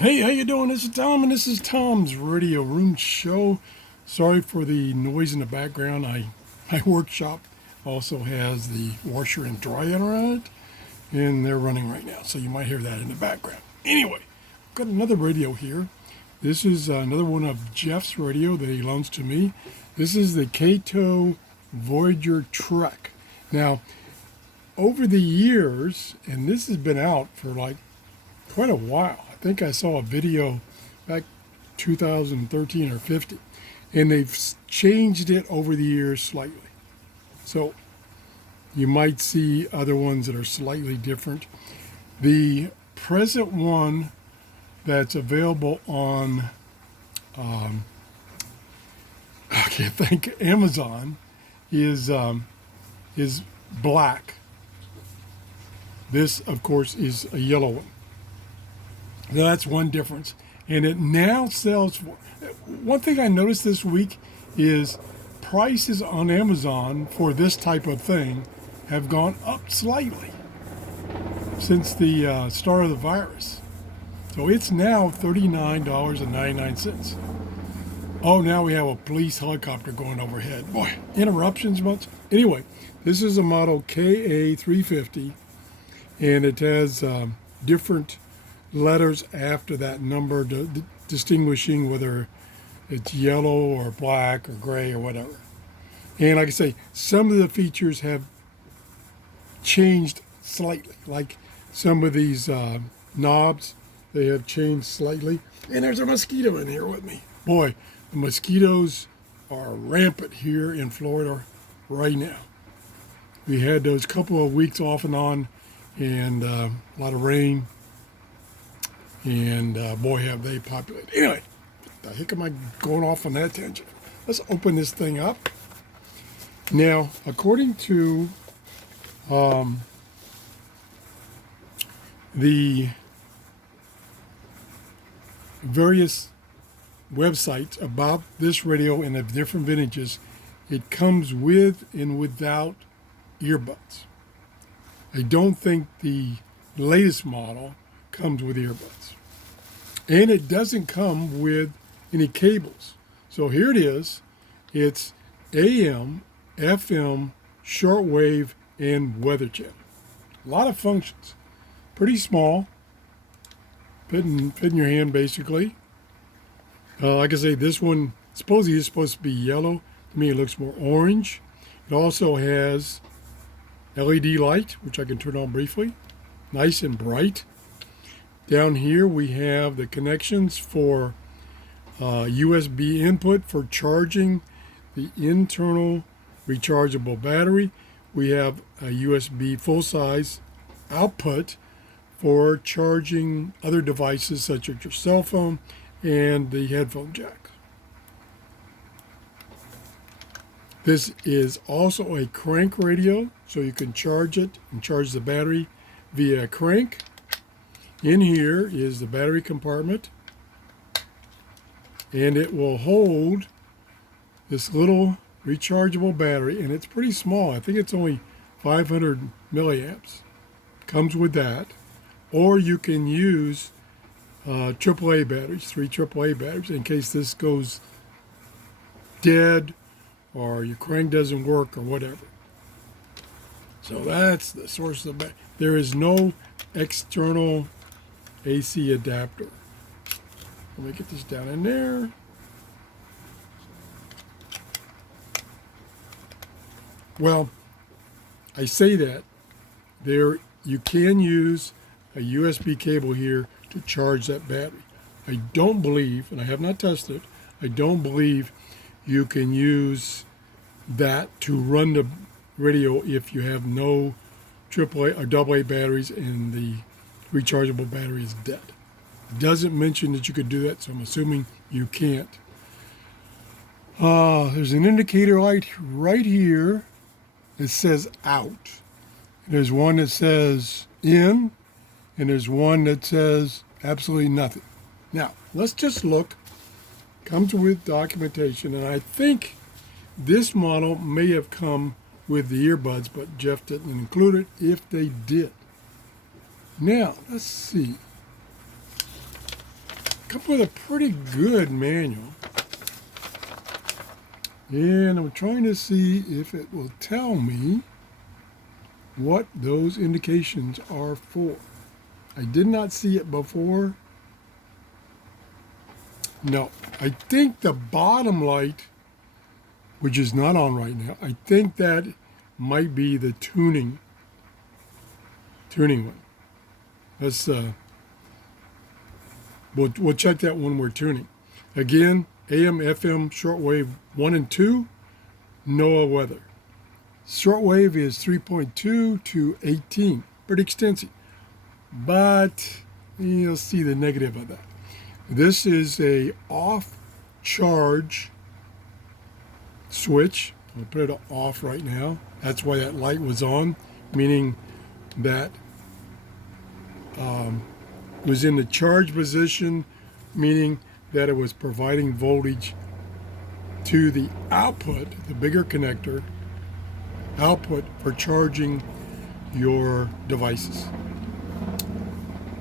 Hey, how you doing? This is Tom, and this is Tom's Radio Room Show. Sorry for the noise in the background. My workshop also has the washer and dryer on it, and they're running right now, so you might hear that in the background. Anyway, I've got another radio here. This is another one of Jeff's radio that he loans to me. This is the Kaito Voyager Trek. Now, over the years, and this has been out for like quite a while. I think I saw a video back 2013 or 50, and they've changed it over the years slightly. So you might see other ones that are slightly different. The present one that's available on, I can't think, Amazon is black. This, of course, is a yellow one. Now, that's one difference. And it now sells for, one thing I noticed this week is prices on Amazon for this type of thing have gone up slightly since the start of the virus. So it's now $39.99. Oh, now we have a police helicopter going overhead. Boy, interruptions much? Anyway, this is a model KA350, and it has different letters after that number, distinguishing whether it's yellow or black or gray or whatever. And like I say, some of the features have changed slightly. Like some of these knobs, they have changed slightly. And there's a mosquito in here with me. Boy, the mosquitoes are rampant here in Florida right now. We had those couple of weeks off and on, and a lot of rain. And boy, have they populated. Anyway, what the heck am I going off on that tangent? Let's open this thing up. Now, according to the various websites about this radio and the different vintages, it comes with and without earbuds. I don't think the latest model comes with earbuds. And it doesn't come with any cables. So here it is. It's AM, FM, shortwave, and weather channel. A lot of functions. Pretty small. Fit in your hand, basically. Like I say, this one supposedly is supposed to be yellow. To me, it looks more orange. It also has LED light, which I can turn on briefly. Nice and bright. Down here we have the connections for USB input for charging the internal rechargeable battery. We have a USB full-size output for charging other devices such as your cell phone and the headphone jack. This is also a crank radio, so you can charge it and charge the battery via a crank. In here is the battery compartment, and it will hold this little rechargeable battery, and it's pretty small. I think it's only 500 milliamps. Comes with that. Or you can use AAA batteries, 3 AAA batteries, in case this goes dead or your crank doesn't work or whatever. So that's the source of the battery. There is no external AC adapter. Let me get this down in there. Well, I say that there you can use a USB cable here to charge that battery. I don't believe, and I have not tested it, I don't believe you can use that to run the radio if you have no AAA or AA batteries and the rechargeable battery is dead. It doesn't mention that you could do that, so I'm assuming you can't. There's an indicator light right here that says out. There's one that says in, and there's one that says absolutely nothing. Now, let's just look. Comes with documentation, and I think this model may have come with the earbuds, but Jeff didn't include it if they did. Now, let's see. come with a pretty good manual. And I'm trying to see if it will tell me what those indications are for. I did not see it before. No, I think the bottom light, which is not on right now, I think that might be the tuning one. Let's we'll check that when we're tuning. Again, AM, FM, shortwave 1 and 2, NOAA weather. Shortwave is 3.2 to 18, pretty extensive. But you'll see the negative of that. This is a off charge switch. I'll put it off right now. That's why that light was on, meaning that it was in the charge position, meaning that it was providing voltage to the output, the bigger connector, output for charging your devices.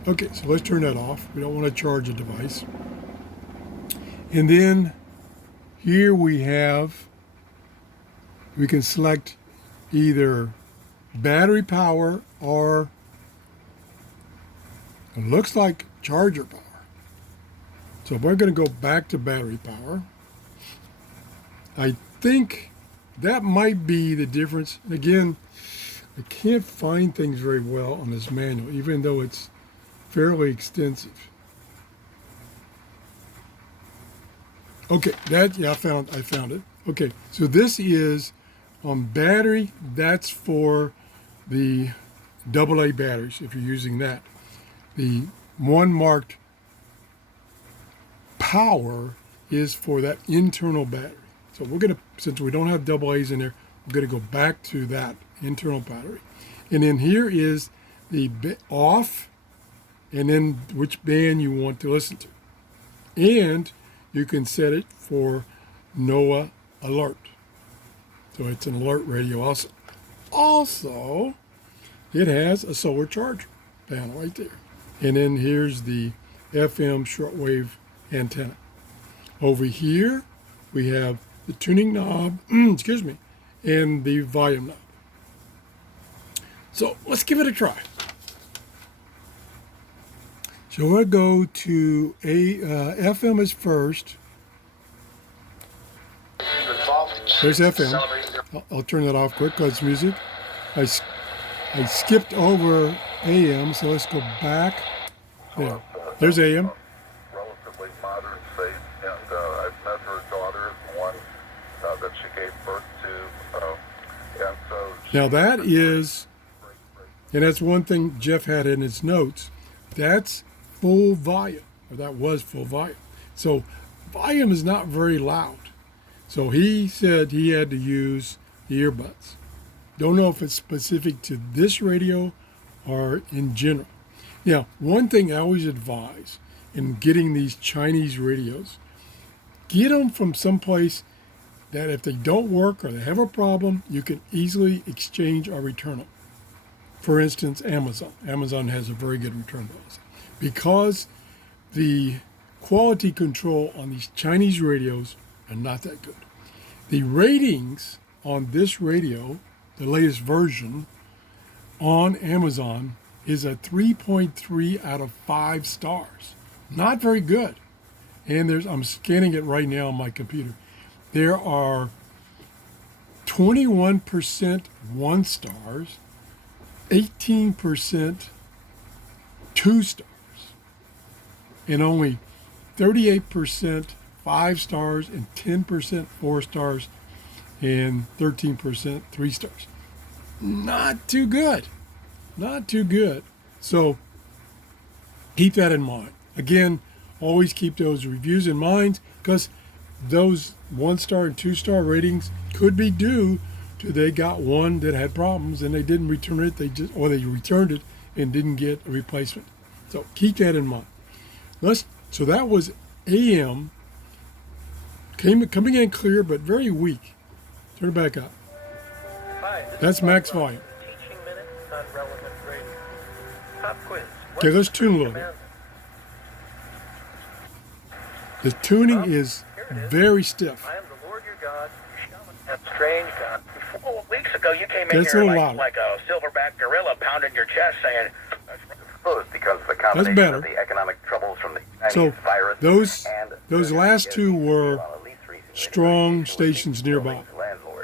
Okay, so let's turn that off. We don't want to charge a device. And then here we can select either battery power or it looks like charger power. So we're going to go back to battery power. I think that might be the difference. And again, I can't find things very well on this manual, even though it's fairly extensive. Okay, I found it. Okay, so this is on battery. That's for the AA batteries, if you're using that. The one marked power is for that internal battery. So we're going to, since we don't have AA's in there, we're going to go back to that internal battery. And then here is the off, and then which band you want to listen to. And you can set it for NOAA alert. So it's an alert radio also. Also, it has a solar charger panel right there. And then here's the FM shortwave antenna. Over here, we have the tuning knob, excuse me, and the volume knob. So let's give it a try. So we'll go to FM is first. There's FM. I'll turn that off quick because it's music. I skipped over AM, so let's go back. There. There's AM. Relatively modern faith, and I've met her daughter, the one that she gave birth to, and so. Now that is, and that's one thing Jeff had in his notes. That's full volume, or that was full volume. So volume is not very loud. So he said he had to use the earbuds. Don't know if it's specific to this radio or in general. Now, one thing I always advise in getting these Chinese radios, get them from someplace that if they don't work or they have a problem, you can easily exchange or return them. For instance, Amazon. Amazon has a very good return policy. Because the quality control on these Chinese radios are not that good. The ratings on this radio, the latest version on Amazon, is a 3.3 out of 5 stars. Not very good. And I'm scanning it right now on my computer. There are 21% 1 stars, 18% 2 stars, and only 38% 5 stars, and 10% 4 stars, and 13% 3 stars. Not too good. Not too good. So keep that in mind. Again, always keep those reviews in mind, because those 1 star and 2 star ratings could be due to they got one that had problems and they didn't return it. They returned it and didn't get a replacement. So keep that in mind. So that was AM, coming in clear but very weak. Turn it back up. Hi, That's max volume. Teaching minutes on relevant radio. Pop quiz. Okay, let's tune a little bit. The tuning is very stiff. I am the Lord your God. You shall not have strange God. 4 weeks ago, you came in That's a here little loud. like a silverback gorilla pounding your chest saying, Exposed because of the combination better. of the economic troubles from the Chinese So virus and those last two were strong stations nearby.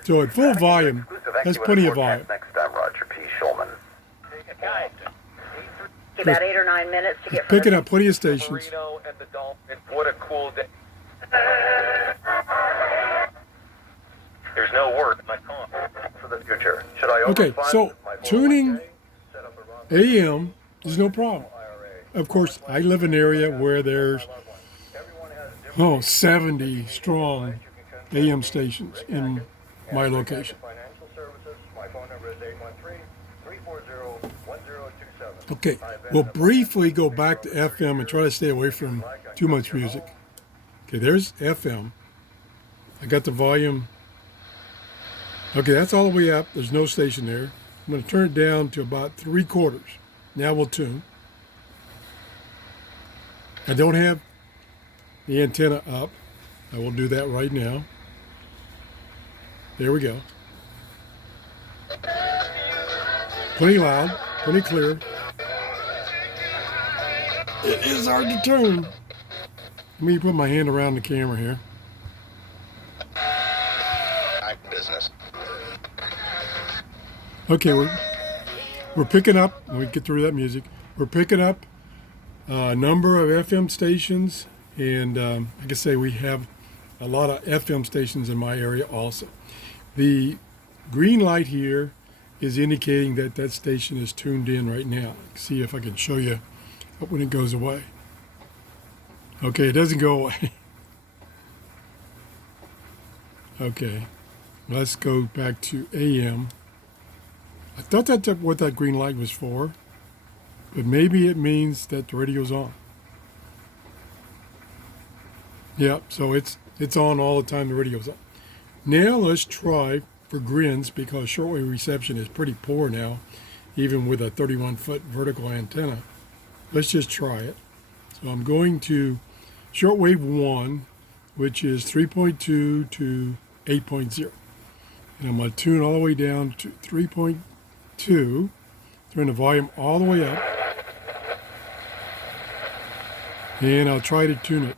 So at full volume, that's plenty of volume. Next time, Roger P. Schulman. About 8 or 9 minutes to get It's from picking up plenty of stations. Marino and the Dolphin. What a cool day. There's no word in my phone. For the future, should I Okay, overfund so my 401k? tuning Set up a Roth AM is no problem. Of course, I live in an area where there's Everyone has different 70 strong AM stations in my location. financial services. My phone number is 813-340-1027. Okay, we'll briefly go back to FM and try to stay away from too much music. Okay, there's FM. I got the volume. Okay, that's all the way up. There's no station there. I'm going to turn it down to about 3/4. Now we'll tune. I don't have the antenna up. I will do that right now. There we go. Plenty loud, plenty clear. It is hard to tune. Let me put my hand around the camera here. Business. Okay, we're picking up, when we get through that music, we're picking up a number of FM stations, and like I say, we have a lot of FM stations in my area also. The green light here is indicating that that station is tuned in right now. See if I can show you when it goes away. Okay, it doesn't go away. Okay, let's go back to AM. I thought that's what that green light was for, but maybe it means that the radio's on. Yeah, so it's on all the time the radio's on. Now let's try for grins, because shortwave reception is pretty poor now, even with a 31-foot vertical antenna. Let's just try it. So I'm going to shortwave 1, which is 3.2 to 8.0. And I'm going to tune all the way down to 3.2, turn the volume all the way up, and I'll try to tune it.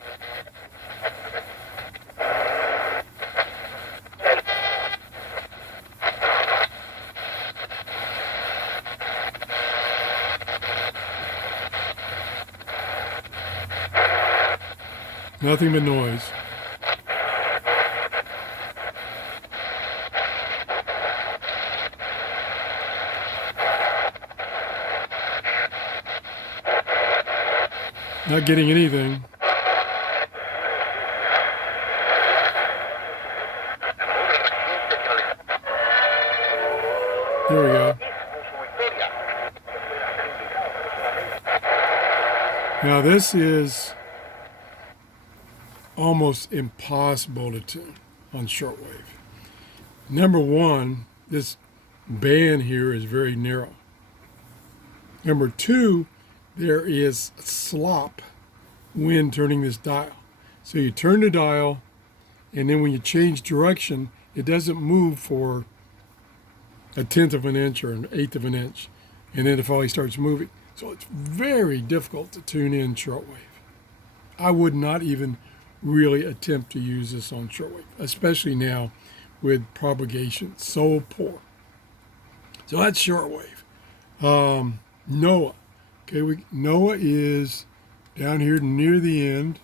Nothing but noise. Not getting anything. There we go. Now this is almost impossible to tune on shortwave. Number one, this band here is very narrow. Number two, there is slop when turning this dial. So you turn the dial, and then when you change direction, it doesn't move for 1/10 of an inch or 1/8 of an inch, and then it finally starts moving. So it's very difficult to tune in shortwave. I would not even really attempt to use this on shortwave, especially now with propagation so poor. So that's shortwave. NOAA. Okay, NOAA is down here near the end.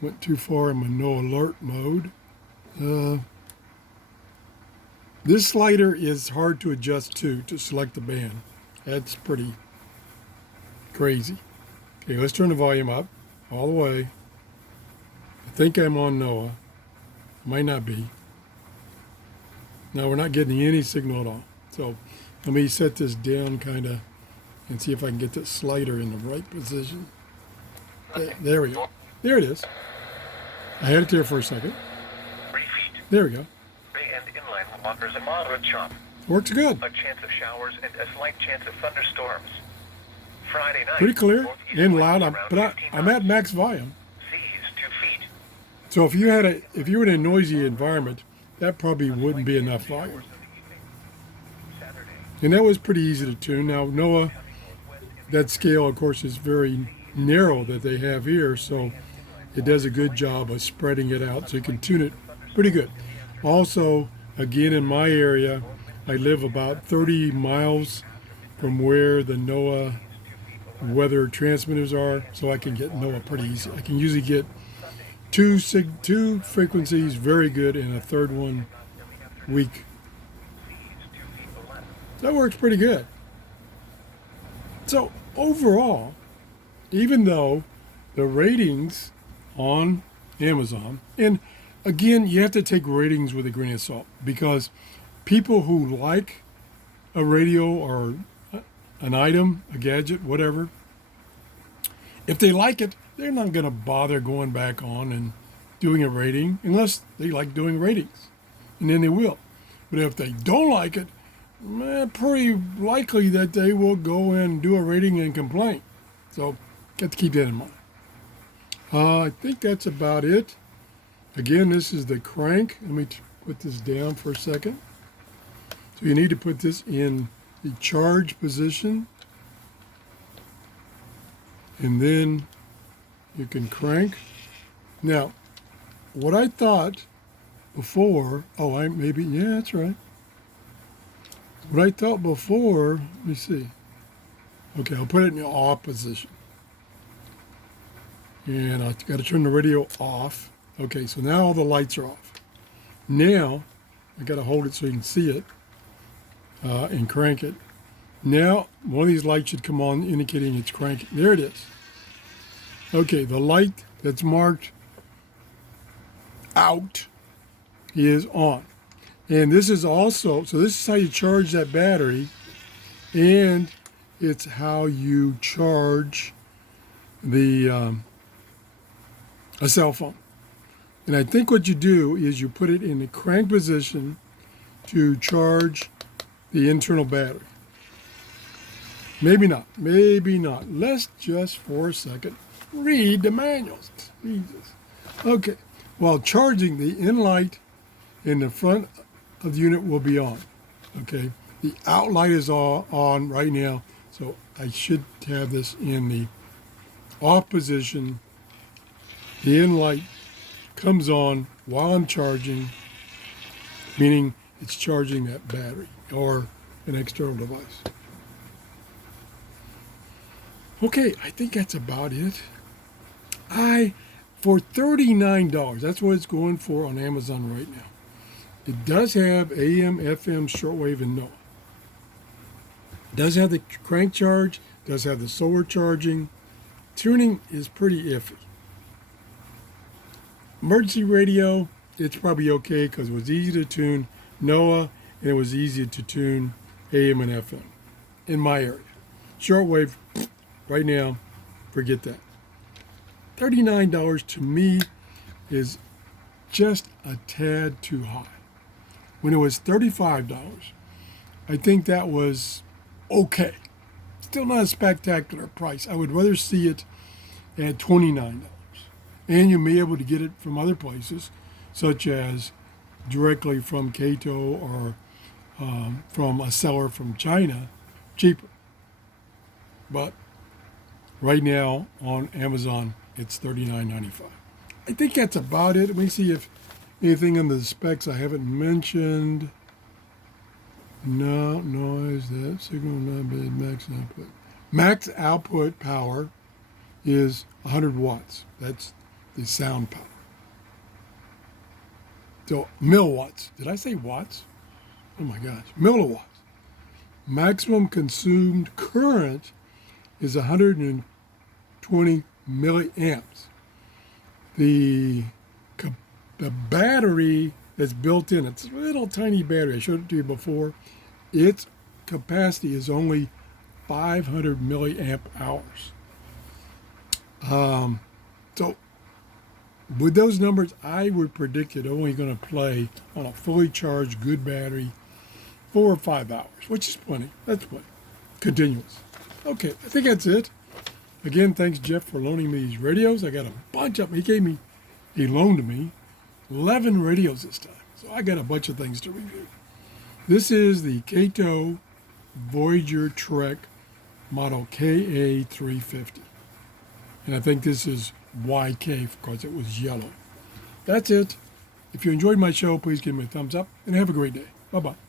Went too far in my no alert mode. This slider is hard to adjust to select the band. That's pretty crazy. Okay, let's turn the volume up all the way. I think I'm on NOAA. Might not be. No, we're not getting any signal at all. So let me set this down kind of and see if I can get this slider in the right position. There we go. There it is. I had it there for a second. There we go. Bay and inland offers a moderate chop. Works good. A chance of showers and a slight chance of thunderstorms. Friday night. Pretty clear northeast and winds loud. around But 15 I'm at knots. max volume. Sea So if you were in a noisy environment, that probably wouldn't be enough volume. And that was pretty easy to tune. Now NOAA, that scale of course is very narrow that they have here, so it does a good job of spreading it out so you can tune it pretty good. Also, again, in my area, I live about 30 miles from where the NOAA weather transmitters are, so I can get NOAA pretty easy. I can usually get two frequencies very good and a third one weak. That works pretty good. So overall, even though the ratings on Amazon, and again, you have to take ratings with a grain of salt, because people who like a radio or an item, a gadget, whatever, if they like it, they're not going to bother going back on and doing a rating unless they like doing ratings, and then they will. But if they don't like it, pretty likely that they will go and do a rating and complain. So got to keep that in mind. I think that's about it. Again, this is the crank. Let me put this down for a second. So you need to put this in the charge position, and then you can crank. Now, what I thought before, yeah, that's right. What I thought before, let me see. Okay, I'll put it in the off position. And I've got to turn the radio off. Okay, so now all the lights are off. Now, I got to hold it so you can see it and crank it. Now, one of these lights should come on indicating it's cranking. There it is. Okay, the light that's marked out is on. And this is also, so this is how you charge that battery, and it's how you charge the a cell phone. And I think what you do is you put it in the crank position to charge the internal battery. Maybe not. Let's just for a second read the manuals. Jesus. Okay. While charging, the in light in the front of the unit will be on. Okay. The out light is all on right now, so I should have this in the off position. The in light comes on while I'm charging, meaning it's charging that battery or an external device. Okay, I think that's about it. For $39, that's what it's going for on Amazon right now. It does have AM, FM, shortwave, and NOAA. It does have the crank charge, does have the solar charging. Tuning is pretty iffy. Emergency radio, it's probably okay because it was easy to tune NOAA and it was easy to tune AM and FM in my area. Shortwave, right now, forget that. $39 to me is just a tad too high. When it was $35, I think that was okay. Still not a spectacular price. I would rather see it at $29. And you may be able to get it from other places, such as directly from Kaito or from a seller from China, cheaper. But right now on Amazon, it's $39.95. I think that's about it. Let me see if anything in the specs I haven't mentioned. No noise, that signal not bad, max output. Max output power is 100 watts. That's the sound power. So milliwatts. Did I say watts? Oh my gosh, milliwatts. Maximum consumed current is 120 milliamps. The battery that's built in, it's a little tiny battery. I showed it to you before. Its capacity is only 500 milliamp hours. So with those numbers, I would predict it only going to play on a fully charged, good battery, 4 or 5 hours, which is plenty. That's plenty. Continuous. Okay, I think that's it. Again, thanks, Jeff, for loaning me these radios. I got a bunch of them. He gave me he loaned me 11 radios this time. So I got a bunch of things to review. This is the Kaito Voyager Trek model KA350. And I think this is YK because it was yellow. That's it. If you enjoyed my show, please give me a thumbs up and have a great day. Bye-bye.